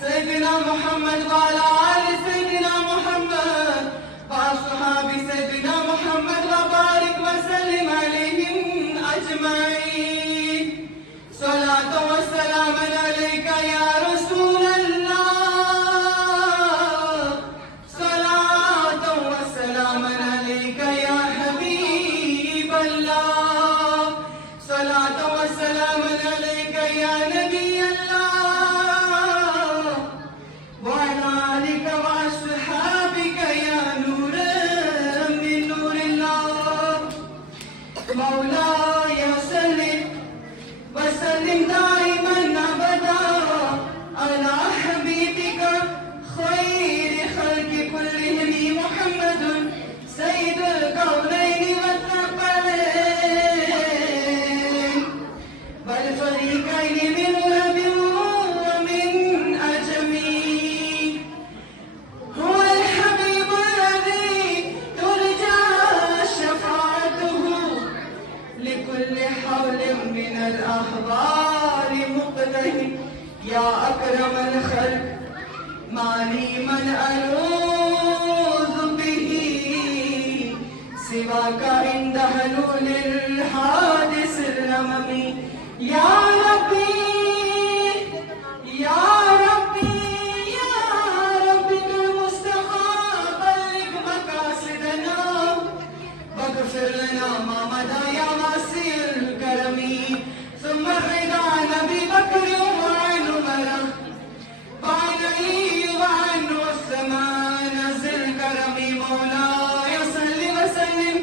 سيدنا محمد وعلى آل سيدنا محمد وأصحاب سيدنا محمد وبارك وسلم عليهم أجمعين. صلاة والسلام عليك يا رسول الله، صلاة والسلام عليك يا حبيب الله، صلاة والسلام عليك يا نبي الله، وعلى آلك وأصحابك يا نور من نور الله. مولاي صل وسلم دائما أبدا على حبيبك خير خلق كلهم محمد سيد الكونين والثقلين والفريقين من عرب ومن عجم. هو الحبيب الذي ترجى شفاعته لكل حول من الأحوال مقتهي. يا أكرم الخلق ما لي من ألوذ به سواك عند حلول الحادث الأمم. يا ربي يا ربي يا ربي بالمصطفى بلغ مقاصدنا واغفر لنا ما مضى يا واسع الكرم. ثم الرضا عن أبي بكر وعن عمر وعن علي وعن عثمان ذي الكرم. مولاي صل وسلم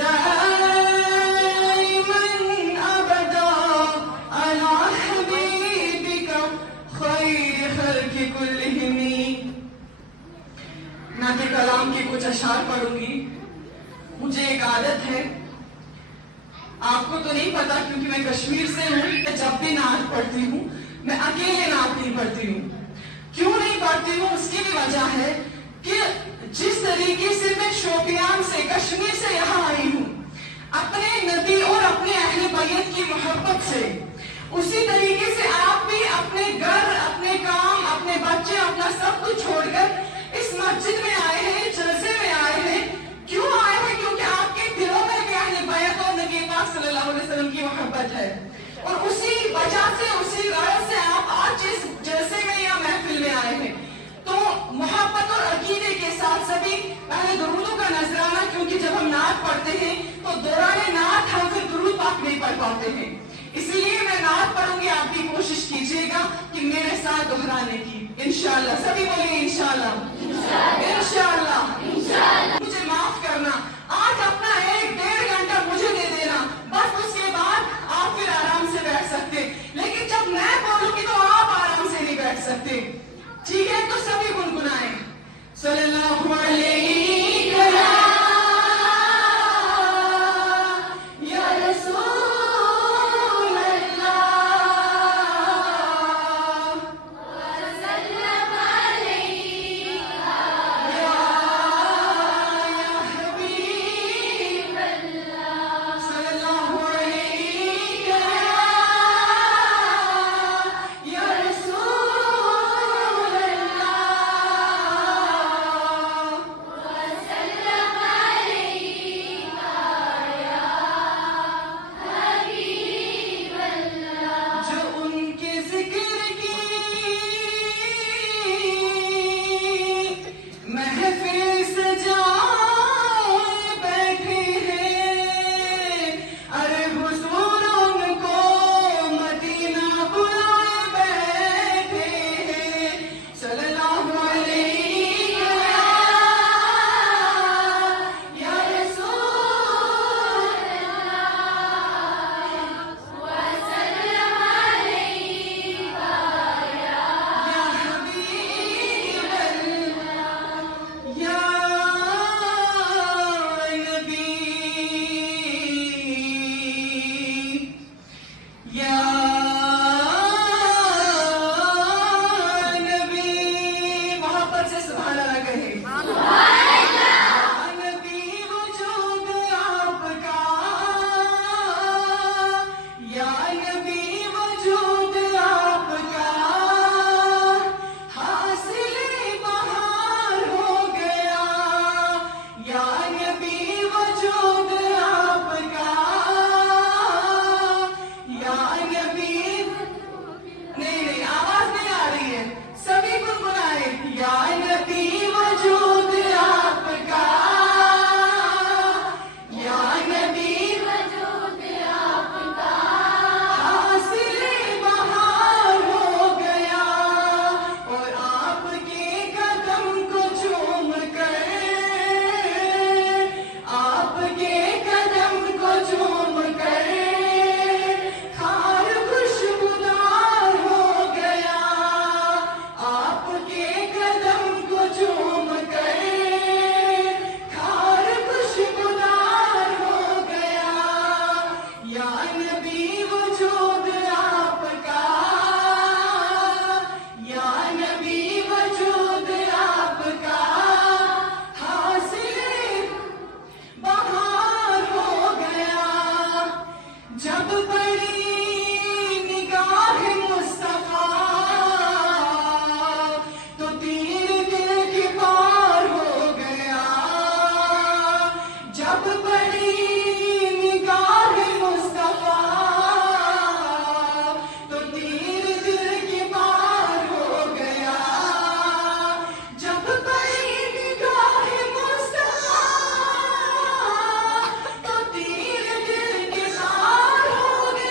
دائما أبدا على حبيبك خير خلق كلهم. میں کے کلام کی کچھ اشعار پڑھوں گی. مجھے ایک عادت ہے، آپ کو تو نہیں پتا کیونکہ میں کشمیر سے ہوں، جب بھی نعت پڑھتی ہوں میں اکیلے نعت نہیں پڑھتی ہوں. کیوں نہیں پڑھتی ہوں؟ اس کی بھی وجہ ہے کہ جس طریقے سے میں شوپیان سے کشمیر سے یہاں آئی ہوں اپنے نبی اور اپنے اہل بیت کی محبت سے، اسی طریقے سے آپ بھی اپنے گھر، اپنے کام، اپنے بچے، اپنا سب کچھ چھوڑ کر اس مسجد میں آئے ہیں، جلسے میں آئے ہیں. کیوں آئے ہیں؟ کیونکہ آپ کے دلوں میں بھی اہل بیت اور نبی پاک صلی اللہ علیہ وسلم کی محبت ہے، اور اسی وجہ سے، اسی غرض سے آپ آج اس جلسے میں یا محفل میں آئے ہیں. تو محبت اور عقیدے کے ساتھ سبھی پہلے درودوں کا نذرانہ، کیونکہ جب ہم نعت پڑھتے ہیں تو دوران نعت ہم پھر درود پاک نہیں پڑھ پاتے ہیں، اس لیے میں نعت پڑھوں گی، آپ بھی کوشش کیجیے گا کہ میرے ساتھ دہرانے کی. انشاءاللہ سبھی بولیے انشاءاللہ انشاءاللہ. مجھے معاف کرنا، آج اپنا 1-1.5 گھنٹہ مجھے دے دینا، بس اس کے بعد जब पड़ी निगाह मुस्तफा तो तीर दिल के पार हो गया। जब पड़ी निगाह मुस्तफा तो तीर दिल के पार हो गया। जब पड़ी निगाह मुस्तफा तो तीर दिल के पार हो गया।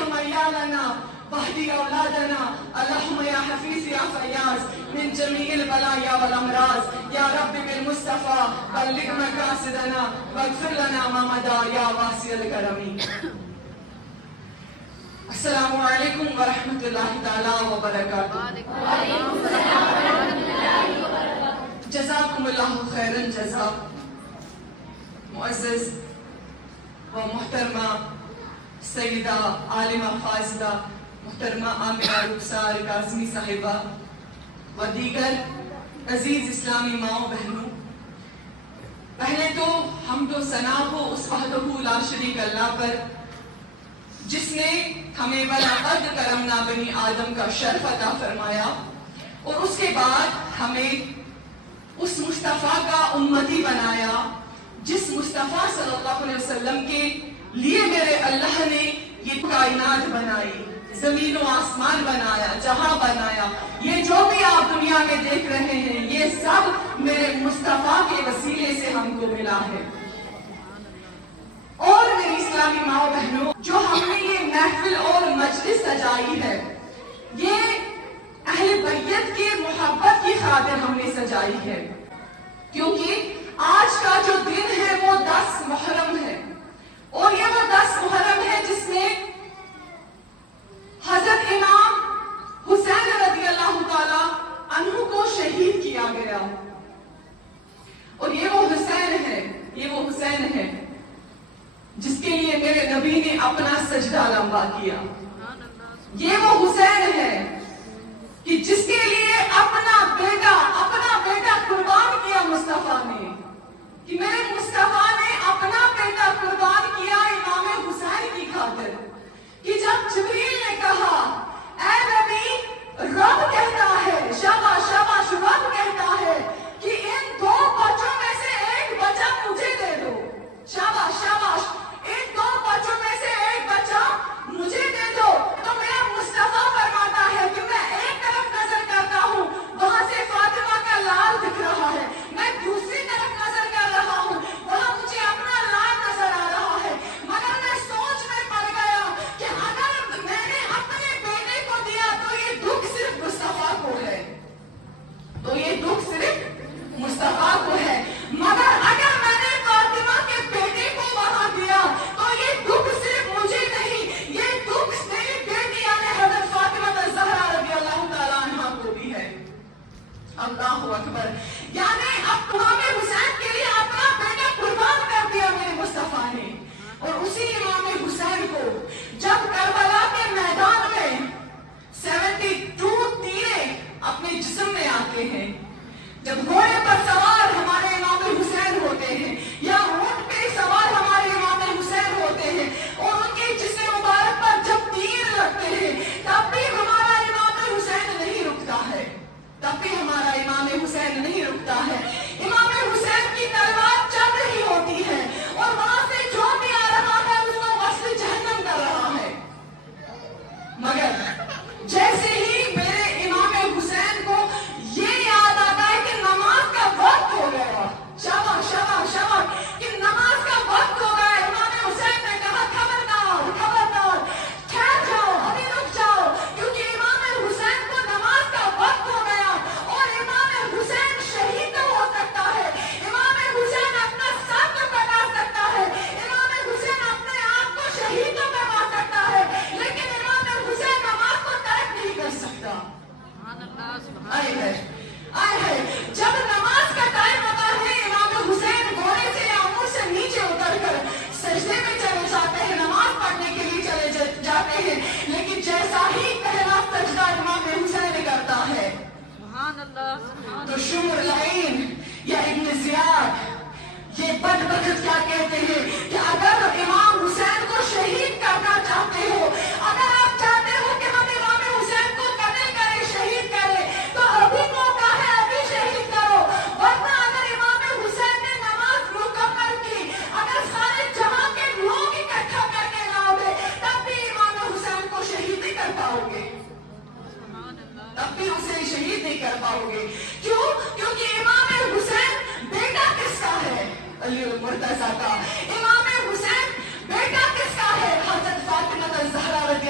ارحم عيالنا واهدي اولادنا اللهم يا حفيظ يا فياض من جميع البلايا والامراض يا رب بالمصطفى بلغ مقاصدنا واغفر لنا ما مضى يا واسع الكرم. السلام علیکم ورحمۃ اللہ تعالی وبرکاتہ. جزاکم اللہ خیر الجزا. معزز و محترمہ سیدہ عالمہ فاضلہ محترمہ عامرہ رخسار کاظمی صاحبہ و دیگر عزیز اسلامی ماؤں بہنوں، پہلے تو حمد و ثنا ہو اس وحدہ لا شریک اللہ پر جس نے ہمیں وَلَقَدْ كَرَمْنَا بنی آدم کا شرف عطا فرمایا، اور اس کے بعد ہمیں اس مصطفیٰ کا امتی بنایا جس مصطفیٰ صلی اللہ علیہ وسلم کے لیے میرے اللہ نے یہ کائنات بنائی، زمین و آسمان بنایا، جہاں بنایا. یہ جو بھی آپ دنیا میں دیکھ رہے ہیں یہ سب میرے مصطفیٰ کے وسیلے سے ہم کو ملا ہے. اور میری اسلامی ماں بہنوں، جو ہم نے یہ محفل اور مجلس سجائی ہے یہ اہل بیت کی محبت کی خاطر ہم نے سجائی ہے، کیونکہ آج کا جو دن ہے وہ 10 محرم ہے، اور یہ وہ 10 محرم ہے جس میں حضرت امام حسین رضی اللہ تعالی عنہ کو شہید کیا گیا. اور یہ وہ حسین ہے جس کے لیے میرے نبی نے اپنا سجدہ لمبا کیا. یہ وہ حسین ہے کہ جس کے لیے اپنا بیٹا قربان کیا مصطفیٰ نے، کہ میرے مصطفیٰ نے اپنا بیٹا قربان کیا امام حسین کی خاطر. کہ جب جبریل نے کہا اے نبی، رب کہتا ہے شاباش شاباش، رب کہتا ہے کہ ان 2 بچوں میں سے ایک بچہ مجھے دے دو. شاباش شاباش، ان 2 بچوں میں سے ایک بچہ مجھے دے دو. تو میرا مصطفیٰ فرماتا ہے کہ میں ایک طرف نظر کرتا ہوں، وہاں سے فاطمہ کا لال دکھ رہا ہے، میں دوسری طرف نظر کر رہا ہوں، وہاں مجھے اپنا لال نظر آ رہا ہے. مگر میں سوچ میں پڑ گیا کہ اگر میں نے اپنے بیٹے کو دیا تو یہ دکھ صرف مصطفیٰ کو ہے، مگر اگر میں نے فاطمہ کے بیٹے کو وہاں دیا تو یہ دکھ صرف مجھے نہیں، یہ دکھ میری بیٹی یعنی حضرت فاطمہ الزہرا رضی اللہ تعالی عنہا کو بھی ہے. اللہ اکبر. یعنی اب امام حسین کے لیے اپنا بیٹا قربان کر دیا میرے مصطفیٰ نے. اور اسی امام حسین کو جب کربلا کے میدان میں 72 تیرے اپنے جسم میں آتے ہیں، جب گھوڑے پر سوار ہمارے امام حسین ہوتے ہیں یا اونٹ پہ سوار ہمارے امام حسین ہوتے ہیں، اور ان کے جسم مبارک پر جب تیر لگتے ہیں تب بھی ہمارا امام حسین نہیں رکتا ہے، امام حسین کی تلوار چل رہی ہوتی ہے اور وہاں سے جو بھی آ رہا ہے اس کو وصل جہنم کر رہا ہے. مگر جیسے ہی میرے امام حسین کو یہ یاد آتا ہے کہ نماز کا وقت ہو گیا، شاباش شاباش شاباش، کہ نماز کا وقت ہو گیا، امام حسین نے کہا خبردار خبردار، ٹھہر جاؤ، ابھی رک جاؤ، کیونکہ امام حسین کو نماز کا وقت ہو گیا اور امام حسین شہید تو ہو سکتا ہے، امام حسین اپنا سر تو کٹا سکتا ہے، امام حسین اپنے آپ کو شہید تو کروا سکتا ہے، لیکن امام حسین نماز کو ترک نہیں کر سکتا. جب نماز کا ٹائم ہوتا ہے امام حسین گھوڑے سے یا اونٹ سے نیچے اتر کر سجدے میں چلے جاتے ہیں، نماز پڑھنے کے لیے چلے جاتے ہیں، لیکن جیسا ہی پہلا سجدہ امام حسین کرتا ہے تو شمر العین یا ابن زیاد یہ بدبخت کیا کہتے ہیں کہ اگر امام حسین کو شہید کرنا چاہتے ہو، اگر آپ چاہتے ہو کہ ہم امام حسین کو قتل کریں، شہید کریں، تو ابھی موقع ہے، ابھی شہید کرو. ورنہ اگر امام حسین نے نماز مکمل کی، اگر سارے جہاں کے لوگ اکٹھا کر کے لاؤ گے تب بھی امام حسین کو شہید نہیں کر پاؤ گے، کیوں؟ کیونکہ امام حسین بیٹا کس کا ہے؟ علی المرتضیٰ کا. امام حسین بیٹا کس کا ہے؟ حضرت فاطمہ الزہرا رضی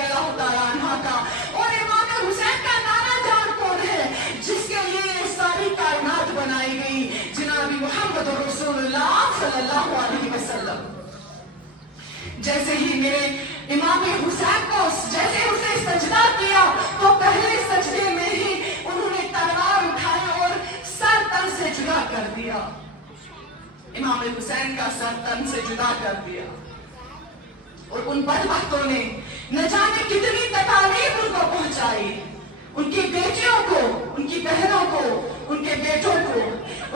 जैसे ही मेरे इमाम हुसैन को जैसे उसे सजदा किया तो पहले सजदे में ही उन्होंने तलवार उठाई और सर तन से जुदा कर दिया। इमाम हुसैन का सर तन से जुदा कर दिया। और उन बदबख्तों ने न जाने कितनी तकलीफ उनको पहुंचाई, उनकी बेटियों को, उनकी बहनों को, उनके बेटों को।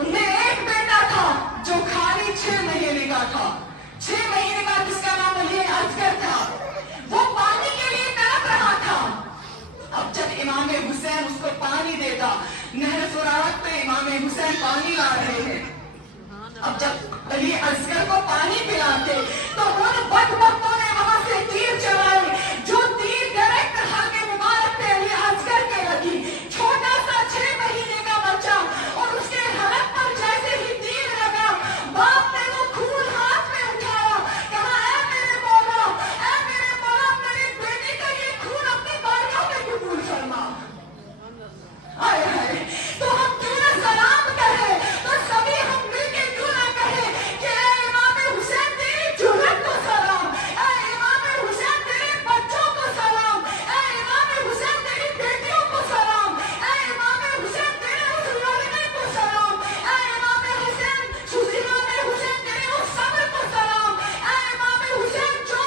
उनमें एक बेटा था जो खाली 6 महीने का था, 6 महीने का, जिसका नाम अली असगर था। वो पानी के लिए तड़प रहा था। अब जब इमाम हुसैन उसको पानी देता, नहर फुरात पे इमाम हुसैन पानी ला रहे हैं, अब जब अली असगर को पानी पिलाते तो उन बदबख्तों ने वहां से तीर चलाए, जो तीर डायरेक्ट हाथ मुबारक पे अली असगर के लगी। छोटा सा 6 महीने का बच्चा, और उसके हलक पर जैसे ही तीर लगा, बाप ने वो खून हाथ में उठाया, कहा ऐ मेरे मौला, मेरी बेटी का ये खून अपनी बारियों में कबूल फरमा। हाय हाय, तो हम क्यों ना सलाम कहें, तो सभी हम मिलके क्यों ना कहें कि ऐ इमाम हुसैन तेरी जुर्रत को सलाम, ऐ इमाम हुसैन तेरे बच्चों को सलाम, ऐ इमाम हुसैन तेरी बेटियों को सलाम, ऐ इमाम हुसैन तेरे उस लड़ने को सलाम, ऐ इमाम हुसैन तेरे उस सब्र को सलाम, ऐ इमाम हुसैन जो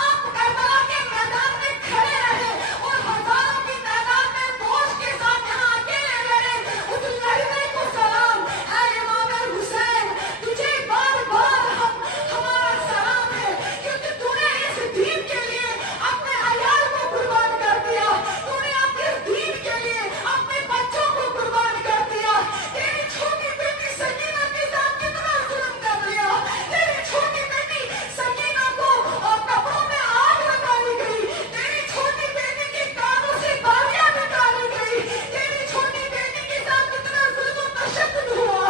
आप करबला के मैदान में खड़े रहे और हजारों की तादाद में फौज के साथ यहाँ अकेले लड़े, उस लड़ने को सलाम। ऐ इमाम हुसैन तुझे बार बार हमारा सलाम है, क्योंकि तूने इस दीन के लिए अपने अयाल को कुर्बान कर दिया, तूने अपने दीन के लिए अपने बच्चों को कुर्बान कर दिया। तेरी छोटी बेटी सकीना के साथ कितना जुल्म कर दिया, तेरी छोटी बेटी सकीना को कपड़ों में आग लगाई गई, तेरी छोटी बेटी के कानों से बालियां निकाली गई, तेरी छोटी बेटी के साथ कितना जुल्म तशद्दुद हुआ।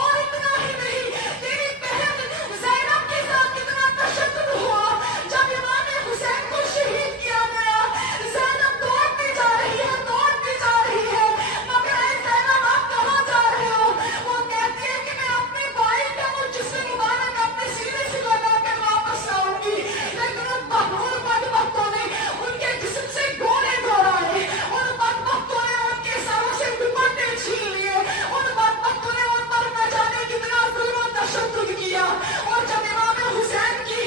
और इतना ही नहीं, तेरी बहन ज़ैनब के साथ कितना तशद्दुद हुआ। जब इमाम हुसैन को शहीद किया गया, ज़ैनब दौड़ती जा रही है, मगर ऐ ज़ैनब आप कहाँ जा रहे हो? वो कहती है कि मैं अपने भाई का वो जिस्म मुबारक अपने सीने से लगा कर वापस आऊंगी। लेकिन उन बदबख्तों ने उनके जिस्म से गोले दौड़ाए, उन बदबख्तों ने उनके सरों से दुपट्टे छीन लिए, उन बदबख्तों ने उन पर न जाने कितना जुल्म और तशद्दुद किया। और जब इमाम हुसैन की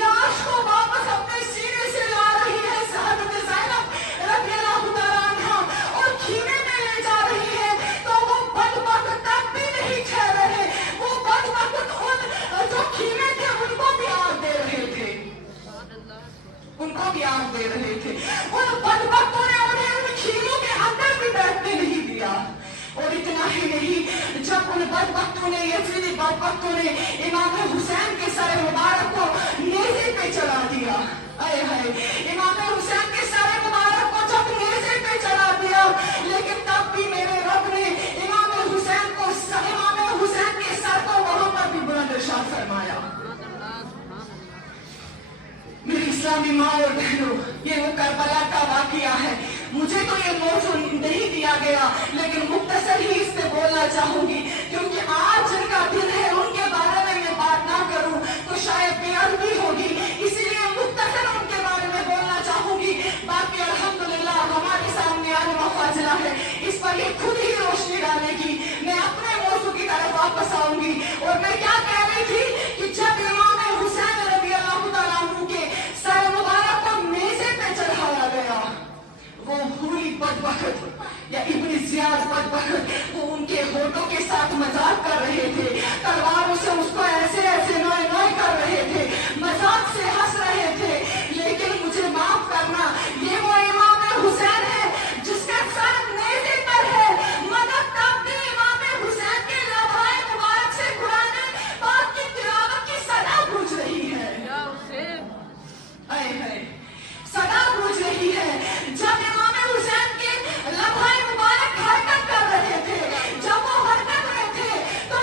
लाश को वापस अपने सीने से ला रही है हज़रत ज़ैनब रज़ियल्लाहु तआला अन्हा और खीने में ले जा रही है, तो वो बदबख्त तब भी नहीं ठहरे रहे। वो बदबख्त उन जो खीने थे उनको भी आग दे रहे थे, उनको भी आग दे रहे थे। उन बदबख्तों ने उन्हें उन खीनों के अंदर भी बैठने नहीं दिया। और इतना ही नहीं, जब उन बदबख्तों ने, यजीदी बदबख्तों ने इमाम हुसैन के सर मुबारक को नेज़े पे चढ़ा दिया, आए हाय, इमाम हुसैन के सर मुबारक को जब नेज़े पे चढ़ा दिया, लेकिन तब भी मेरे रब ने इमाम हुसैन के सर को वहां पर भी बुलंद इरशाद फरमाया। मेरी इस्लामी माँ और बहनों, ये वो करबला का वाकया है। मुझे तो ये मौजू नहीं दिया गया, लेकिन मुख्तसर ही इस पे बोलना चाहूंगी, क्योंकि आज जिनका दिन है उनके बारे में मैं बात ना करूं तो शायद बेअदबी होगी, इसीलिए मुख्तसर उनके बारे में बोलना चाहूंगी। बाकी अल्हम्दुलिल्लाह हमारे सामने आज फाजिला है, इस पर ये खुद ही रोशनी डालेगी। मैं अपने मौजू की तरफ वापस आऊंगी। और मैं क्या कह रही थी कि जब इमाम हुसैन रज़ियल्लाहु तआला अन्हु के सर मुबारक को मेज़े पे चढ़ाया गया, वो हुई बदबख्त या इब्न ज़ियाद बदबख्त, वो उनके होठों के साथ मजाक कर रहे थे, तलवारों से उसको ऐसे ऐसे नोए कर रहे थे, मजाक से हंस रहे थे। लेकिन मुझे माफ करना, ये वो इमाम हुसैन है जिसका सर नेज़े पर है, मगर तब भी इमाम हुसैन के लम्हाए मुबारक से कुरान पाक की तिलावत की सदा गूंज रही है, आए हाय, सदा गूंज रही है। जब इमाम हुसैन के लम्हाए मुबारक हरकत कर रहे थे, जब वो हरकत में थे, तो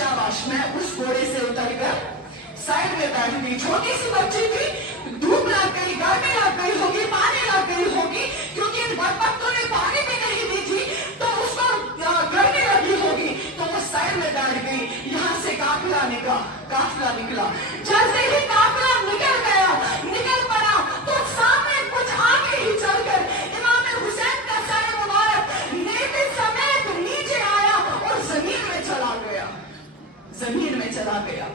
शाबाश। मैं उस घोड़े से उतर कर साइड में बैठ गई। छोटी सी बच्ची थी, धूप लग गई, गर्मी लग गई होगी, पानी लग गई होगी, क्योंकि इन बदबख्तों ने पानी भी नहीं दी थी, तो उसको गर्मी लगी होगी, तो वो साइड में बैठ गई। यहाँ से काफिला निकला। जैसे ही काफिला निकल पड़ा, तो सामने कुछ आगे ही चलकर इमाम हुसैन का सर मुबारक नेज़े समेत नीचे आया और जमीन में चला गया।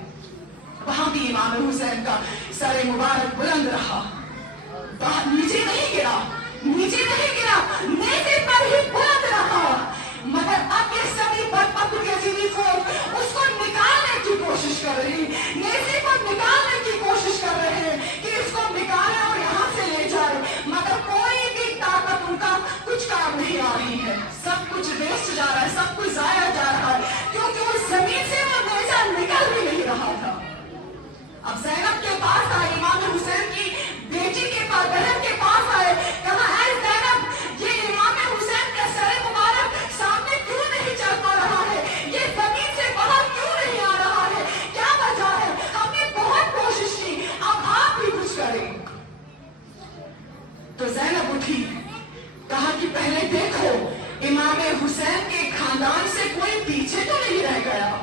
वहां भी इमाम हुसैन का सर मुबारक बुलंद रहा, नीचे नहीं गिरा, नेज़े पर ही बुलंद रहा। मगर अब ये सभी बदबख्त यजीदी उसको निकालने की कोशिश कर रहे हैं, नेज़े को निकालने की कोशिश कर रहे हैं कि इसको निकाले और यहाँ से ले जाए, मगर कोई भी ताकत उनका कुछ काम नहीं आ रही है। सब कुछ वेस्ट जा रहा है, सब कुछ जाया जा रहा है, क्योंकि उस जमीन से वो नेज़ा निकल भी नहीं रहा था। अब ज़ैनब के पास आए, इमाम हुसैन की बेटी के पास, बहन के पास आए, कहा ऐ ज़ैनब, ये इमाम हुसैन का सर मुबारक सामने क्यों नहीं चल पा रहा है, ये जमीन से बाहर क्यों नहीं आ रहा है, क्या वजह है? हमने बहुत कोशिश की, अब आप भी कुछ करें। तो ज़ैनब उठी, कहा कि पहले देखो इमाम हुसैन के खानदान से कोई पीछे तो नहीं रह गया,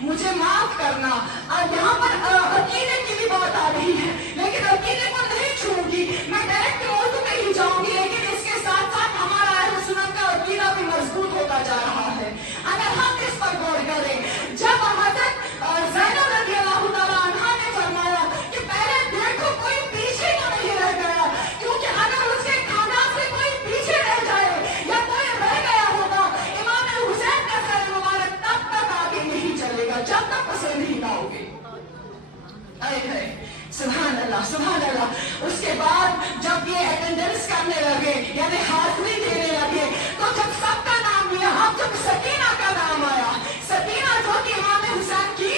मुझे माफ करना। यहाँ पर अकीदे की भी बात आ रही है, लेकिन अकीदे को नहीं छूंगी, मैं डायरेक्ट मौजू पे ही जाऊंगी, लेकिन इसके साथ साथ हमारा अहले सुन्नत का अकीदा भी मजबूत होता जा रहा है। अगर हम इस पर गौर करें, जब हज़रत ज़ैनब रज़ियल्लाहु तआला अन्हा ने फरमाया कि पहले देखो कोई पीछे तो नहीं रह गया, क्योंकि अगर उसके खानदान से कोई पीछे रह जाए या कोई रह गया होगा, इमाम हुसैन का सर मुबारक तब तक आगे नहीं चलेगा जब तक उसे नहीं लाओगे। अरे सुभान अल्लाह। उसके बाद जब ये अटेंडेंस करने लगे, यानी हाजिरी देने लगे, तो जब सबका नाम लिया, अब जब सकीना का नाम आया, सकीना जो कि इमाम हुसैन की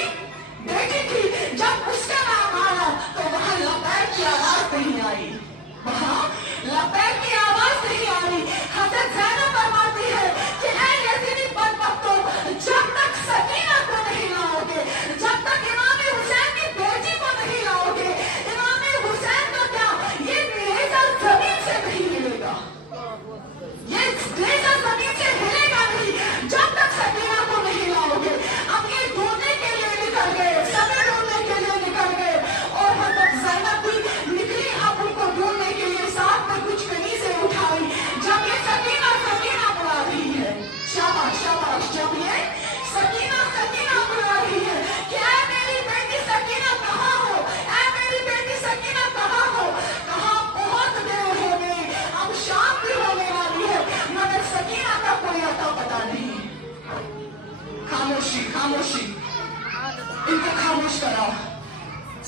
बेटी थी, जब उसका नाम आया तो वहां लबैक की आवाज नहीं आई, हज़रत ज़ैनब फरमाती है कि ऐ यज़ीदी बदबख्तों, जब तक सकीना को नहीं लाओगे, जब तक इमाम हुसैन की बेटी को नहीं लाओगे, इमाम हुसैन को क्या ये नेज़ा जमीन से नहीं मिलेगा, ये नेज़ा जमीन से हिलेगा नहीं जब तक सकीना को नहीं लाओगे। अब ये ढूंढने के लिए निकल गए, समय ढूंढने के लिए निकल गए, और हज़रत ज़ैनब भी निकली अब उनको ढूंढने के लिए, साथ में कुछ कनीज़ें उठाई। जब ये सकीना बुला रही है, शाबाश, जब ये सकीना बुला रही है कि ऐ मेरी बेटी सकीना कहाँ हो, ऐ मेरी बेटी सकीना कहाँ हो, कहाँ बहुत देर हो गई, अब शाम भी होने वाली है, मगर सकीना का कोई अता पता नहीं। खामोशी, इनको खामोश कराओ।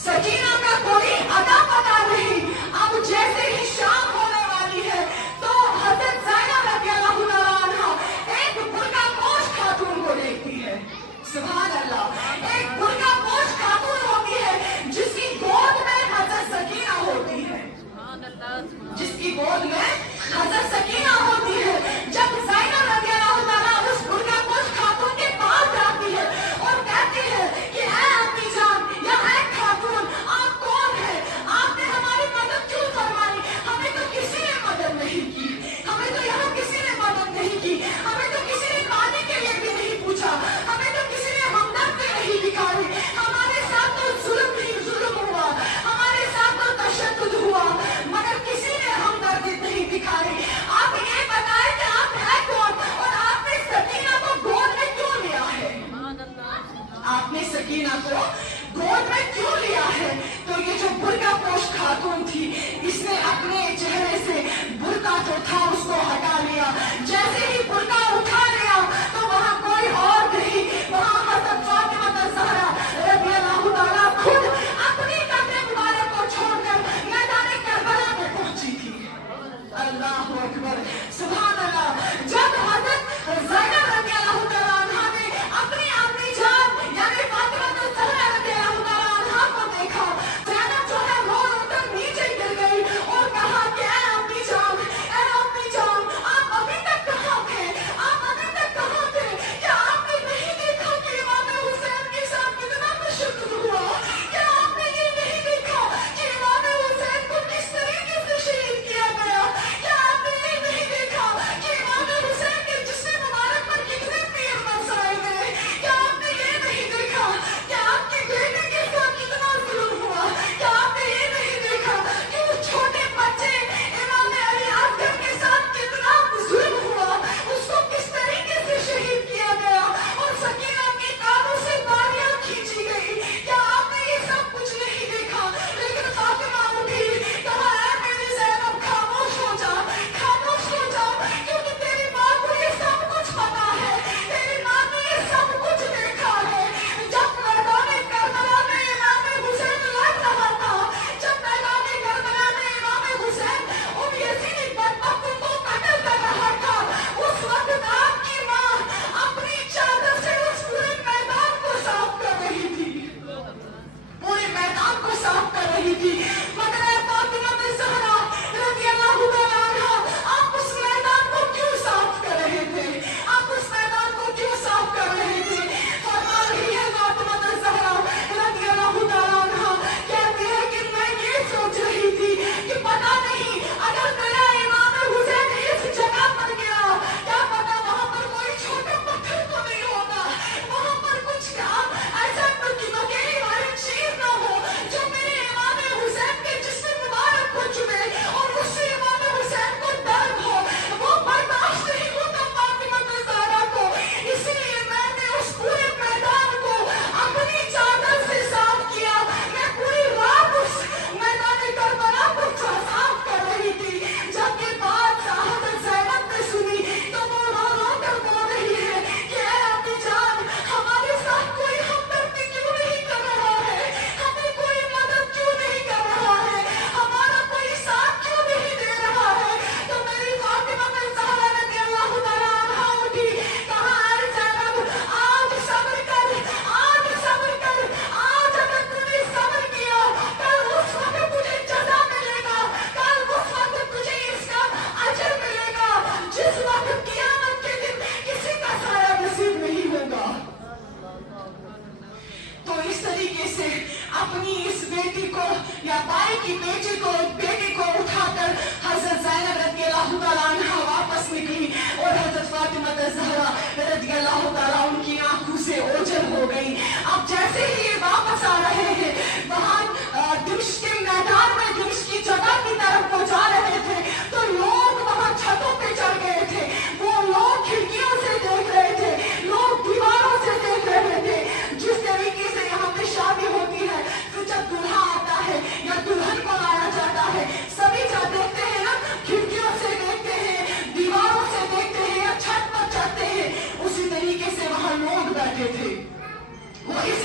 सकीना का कोई अता पता नहीं। अब जैसे ही शाम होने वाली है, तो हज़रत ज़ैनब रज़ियल्लाहु तआला अन्हा एक बुर्कापोश खातून को देखती है। सुभान अल्लाह, एक बुर्कापोश खातून होती है जिसकी गोद में हज़रत सकीना होती है, जब ज़ैनब रज़ियल्लाहु तआला उस बुर्कापोश खातून के पास जाती है और कहती है कि ऐ अम्मी जान या ऐ खातून, आप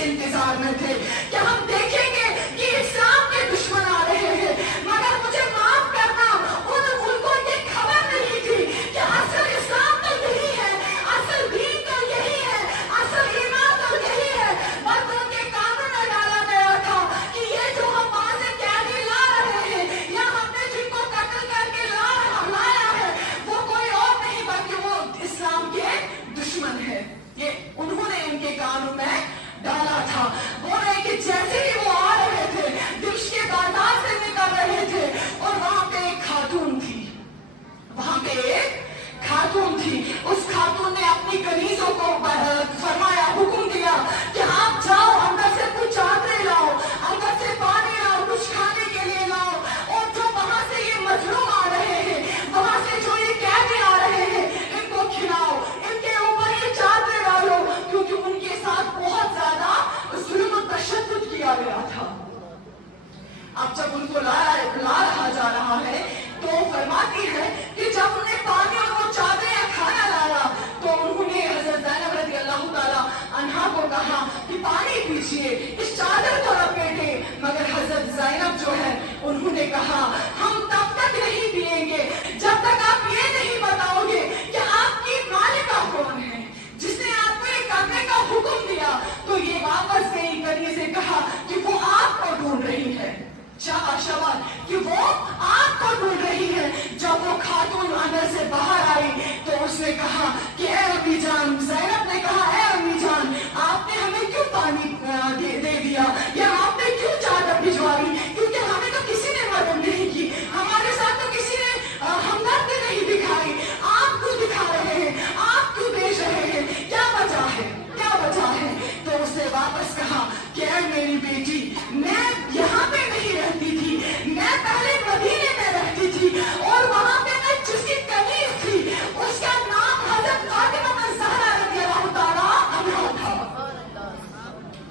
इंतजार में थे कि हम देखेंगे कि इस्लाम के दुश्मन आ रहे हैं, मगर मुझे माफ करना, उनको ये खबर नहीं थी कि असल इस्लाम तो यही है, असल दीन तो यही है, असल ईमान तो यही है। बस उनके कानून में डाला गया था कि ये जो हम वहां से कैदी ला रहे हैं या हमने जिनको कत्ल करके लाया है वो कोई और नहीं बल्कि वो इस्लाम के दुश्मन है। ये उन्होंने उनके कानून में डाला था। बोल रहे कि जैसे ही वो आ रहे थे, दिश के बाजार से निकल रहे थे और वहां पे एक खातून थी, वहां पे एक खातून थी। उस खातून ने अपनी कनीजों को फरमाया, हुक्म दिया कि आप जाओ अंदर से कुछ चादरें लाओ, अंदर से पानी लाओ, कुछ खाने के लिए लाओ, और जो वहां से ये मजलूम आ रहे हैं, वहां से जो ये कैदी आ रहे हैं, इनको खिलाओ, इनके ऊपर ये चादरें डालो, क्योंकि उनके साथ बहुत ज्यादा जुल्म और तशद्दुद किया गया था। अब जब उनको ला रहा जा रहा है तो फरमाती है कि जब उन्हें पानी और वो चादरें या खाना लाया तो उन्होंने हजरत ज़ैनब रज़ी अल्लाह ताला अन्हा को कहा कि पानी पीजिए, इस चादर को लपेटे, मगर हजरत ज़ैनब जो है उन्होंने कहा हम तब तक नहीं पिएंगे जब तक आप ये नहीं बताओगे कि आपकी मालिका कौन है, जिसने आपको ये करने का हुक्म दिया। तो ये वापस गई, कनी से कहा कि वो आपको ढूंढ रही है, शाबाश, कि वो आपको ढूंढ रही है। जब वो खातून अंदर से बाहर आई तो उसने कहा कि ए अम्मी जान, ज़ैनब ने कहा ए अम्मी जान, आपने हमें क्यों पानी दे दिया या आपने क्यों चादर भिजवाई, क्योंकि हमें तो किसी ने मदद नहीं की, हमारे साथ तो किसी ने हमदर्दी नहीं दिखाई, आप क्यों दिखा रहे हैं, आप क्यों भेज रहे हैं, क्या वजह है, क्या वजह है। तो उसने वापस कहा कि ऐ मेरी बेटी, मैं यहाँ पे नहीं रहती थी, मैं पहले मदीने में रहती थी और वहाँ पे मैं जिसकी कनीज थी उसका नाम हज़रत फातिमा ज़हरा रज़ियल्लाहु ताला अन्हा था।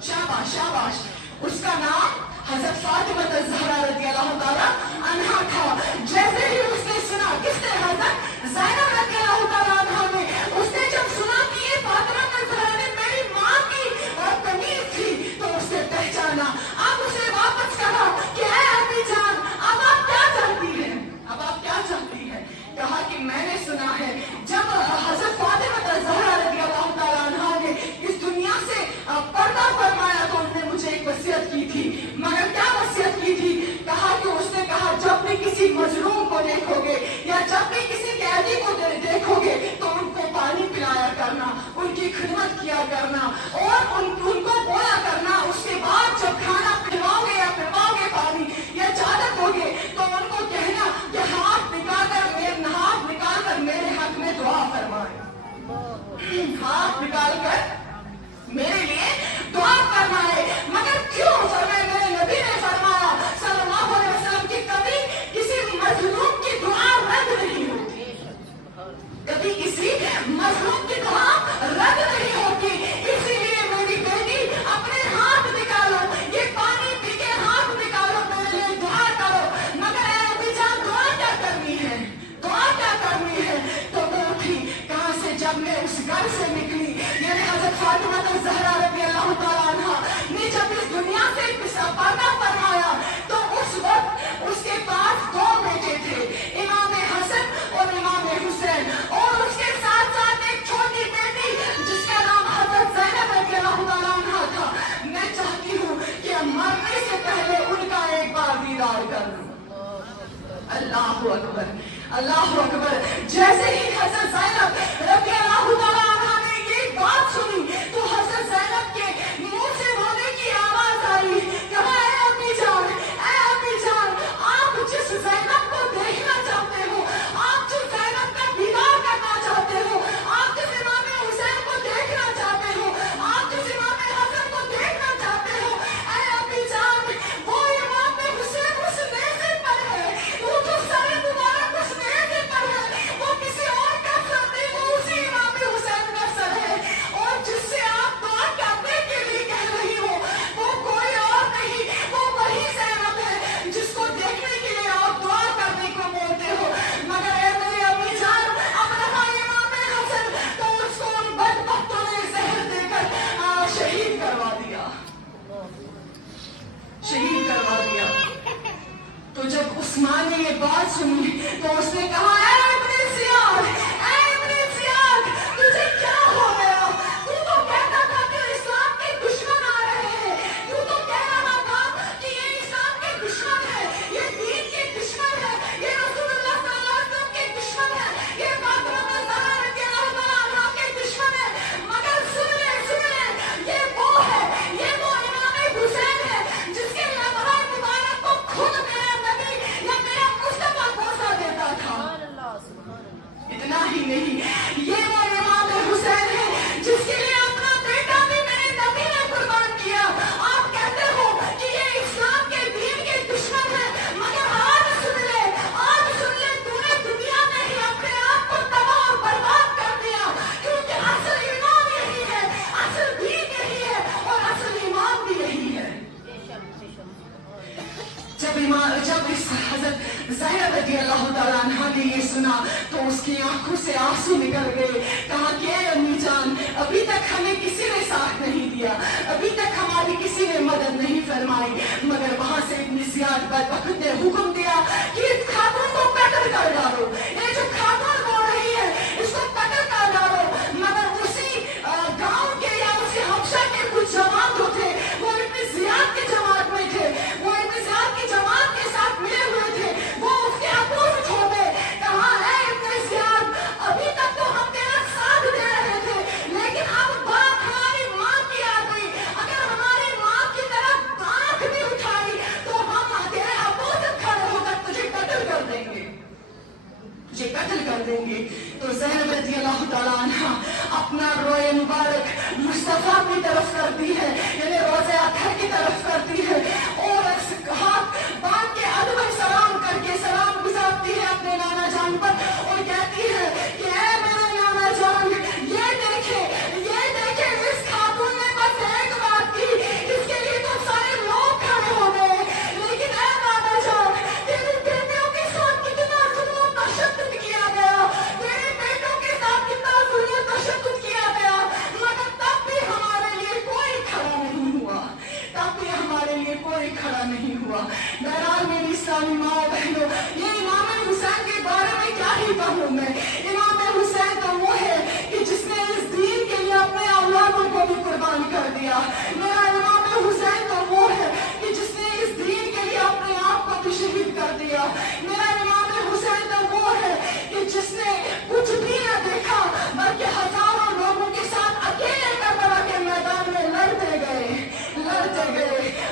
शाबाश शाबाश, उसका नाम हज़रत फातिमा ज़हरा रज़ियल्लाहु ताला अन्हा था। जैसे ही उसने सुना, किसने, हज़रत ज़ैनब रज़ियल्लाहु ताला अन्हा ने, उसने जब सुना कि ये फातिमा ज़हरा ने मेरी माँ की कनीज थी तो उसने पहचाना। अब उसे वापस कहा कि ऐ अम्मी जान, अब आप क्या चाहती हैं, अब आप क्या चाहती हैं। कहा कि मैंने सुना है जब हज़रत फातिमा ज़हरा रज़ियल्लाहु ताला अन्हा ने इस दुनिया से पर्दा फरमाया तो उन्होंने मुझे एक वसीयत की थी, मगर क्या वसीयत की थी। कहा कि उसने कहा जब भी किसी मजलूम को देखोगे या जब भी किसी कैदी को देखोगे तो उनको पानी पिलाया करना, उनकी खिदमत किया करना और उनको बोला करना, उसके बाद जब खाना खिलाओगे या पिलवाओगे पानी या चादर दोगे तो उनको कहना कि हाथ निकाल कर मेरे हक में दुआ फरमाए, हाथ निकाल कर मेरे लिए दुआ फरमाए। मगर क्यों फरमाए, मेरे नबी ने फरमाया सल्लल्लाहु अलैहि वसल्लम कि कभी किसी मजलूम की दुआ रद्द नहीं होती, कभी किसी मजलूम की दुआ रद्द नहीं होती। इसीलिए मेरी बेटी अपने हाथ निकालो, ये पानी पी के हाथ निकालो, मेरे लिए दुआ करो। मगर अभी जान दुआ क्या करनी है, दुआ क्या करनी है। तो वो उठी, कहां से, जब मैं उस घर से निकली, यानी हज़रत फातिमा ज़हरा रज़ियल्लाहु ताला अन्हा ने जब इस दुनिया से पर्दा फरमाया तो उस वक्त उसके पास दो बेटे थे, इमाम हसन और इमाम हुसैन, और उसके साथ साथ एक छोटी बेटी जिसका नाम हज़रत ज़ैनब रज़ियल्लाहु ताला अन्हा था। मैं चाहती हूँ कि मरने से पहले उनका एक बार दीदार कर लूं। अल्लाहु अकबर, अल्लाहु अकबर। जैसे ही हज़रत ज़ैनब रज़ियल्लाहु ताला अन्हा ने ये बात सुनी तो हज़रत ज़ैनब के मुंह से रोने की आवाज आई। कहा ऐ अम्मी जान, ऐ अम्मी जान, आप जिस ज़ैनब को देखना चाहते हो, आप जिस ज़ैनब का दीदार करना चाहते हो, आप जिस इमाम हुसैन को देखना चाहते हो, आप जिस इमाम हसन को देखना चाहते हो, ऐ अम्मी जान, वो इमाम हुसैन उस नेज़े पर है, वो जो सर मुबारक उस नेज़े पर है, वो किसी और से आंसू निकल गए। कहा कि अम्मी जान, अभी तक हमें किसी ने साथ नहीं दिया, अभी तक हमारी किसी ने मदद नहीं फरमाई, मगर वहां से इब्न ज़ियाद बदबख्त ने हुक्म दिया कि इस खातून को कत्ल कर डालो, ये जो खातून रो रही है इसको कत्ल कर डालो। मगर उसी गांव के या उसी हबशा के कुछ जवान जो थे वो इब्न ज़ियाद की जमात में थे, वो इब्न ज़ियाद की जमात के साथ मिले हुए थे, वो उसके अपोजिट हो गए। कहा है इब्न ज़ियाद, अभी तक तो हम तेरा साथ दे रहे थे, लेकिन अब बात हमारी माँ की आ गई, अगर हमारी माँ की तरफ आंख भी उठाई तो हम तेरे अपोजिट खड़े होकर तुझे कत्ल कर देंगे, तुझे कत्ल कर देंगे। तो ज़ैनब रज़ी अल्लाह तआला अन्हा अपना रोए मुबारक मुस्तफा की तरफ करती है, यानी रोज़े अतहर की तरफ करती है, और हाथ बांध के अदब सलाम करके सलाम गुजारती है अपने नाना जान पर और कहती है कि ऐ मेरे नाना जान, ये देखे इस खातून ने बस एक बात की, इसके लिए तो सारे लोग खड़े हो गए, लेकिन ऐ नाना जान, तेरी बेटियों के साथ कितना जुल्म और तशद्दुद किया गया, तेरे बेटों के साथ कितना जुल्म और तशद्दुद किया गया, मगर तब भी हमारे लिए कोई खड़ा नहीं हुआ, तब भी हमारे लिए कोई खड़ा नहीं हुआ। बहरहाल मेरी इस्लामी माँ बहनों, ये इमाम हुसैन के बारे में क्या ही कहूँ मैं। इमाम हुसैन तो वो है कि जिसने इस दीन के लिए अपने औलादों को भी कुर्बान कर दिया। मेरा इमाम हुसैन तो वो है कि जिसने इस दीन के लिए अपने आप को भी शहीद कर दिया। मेरा इमाम हुसैन तो वो है कि जिसने कुछ भी न देखा, बल्कि हजारों लोगों के साथ अकेले करबला के मैदान में लड़ते गए।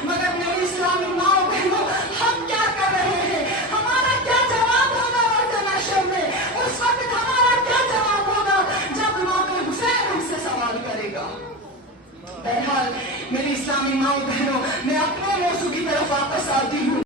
मगर मेरी इस्लामी माँ बहनों, हम क्या कर रहे हैं? हमारा क्या जवाब होगा रोज़े महशर में? उस वक्त हमारा क्या जवाब होगा जब इमाम हुसैन हमसे सवाल करेगा? बहरहाल मेरी इस्लामी माँ बहनों,